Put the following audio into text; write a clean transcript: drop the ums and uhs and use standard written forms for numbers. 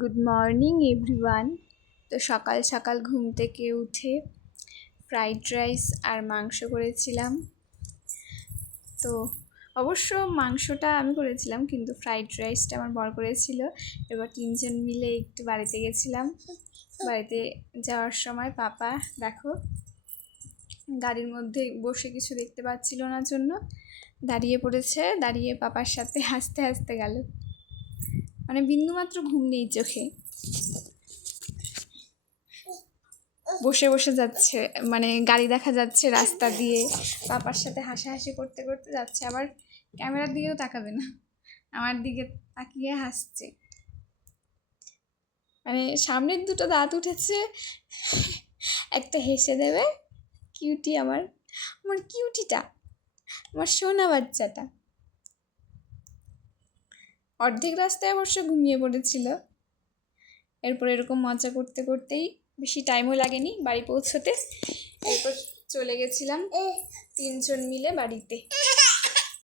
Good morning everyone. তো সকাল সকাল ঘুম থেকে উঠে ফ্রাইড রাইস আর মাংস করেছিলাম। তো অবশ্য মাংসটা আমি করেছিলাম, কিন্তু ফ্রাইড রাইসটা আমার বর করেছিল। এবার তিনজন মিলে একটু বাড়িতে গেছিলাম। বাড়িতে যাওয়ার সময় পাপা দেখো গাড়ির মধ্যে বসে কিছু দেখতে পাচ্ছিল না জন্য দাঁড়িয়ে পড়েছে। দাঁড়িয়ে পাপার সাথে হাসতে হাসতে গেল, মানে বিন্দুমাত্র ঘুম নেই চোখে। বসে বসে যাচ্ছে, মানে গাড়ি দেখা যাচ্ছে রাস্তা দিয়ে, পাপার সাথে হাসাহাসি করতে করতে যাচ্ছে। আবার ক্যামেরার দিকেও তাকাবে না, আমার দিকে তাকিয়ে হাসছে। মানে সামনের দুটো দাঁত উঠেছে, একটা হেসে দেবে। কিউটি আমার আমার কিউটিটা, আমার সোনা বাচ্চাটা। অর্ধেক রাস্তায় অবশ্য ঘুমিয়ে পড়েছিল। এরপর এরকম মজা করতে করতেই বেশি টাইমও লাগেনি বাড়ি পৌঁছতে। এরপর চলে গেছিলাম তিনজন মিলে বাড়িতে।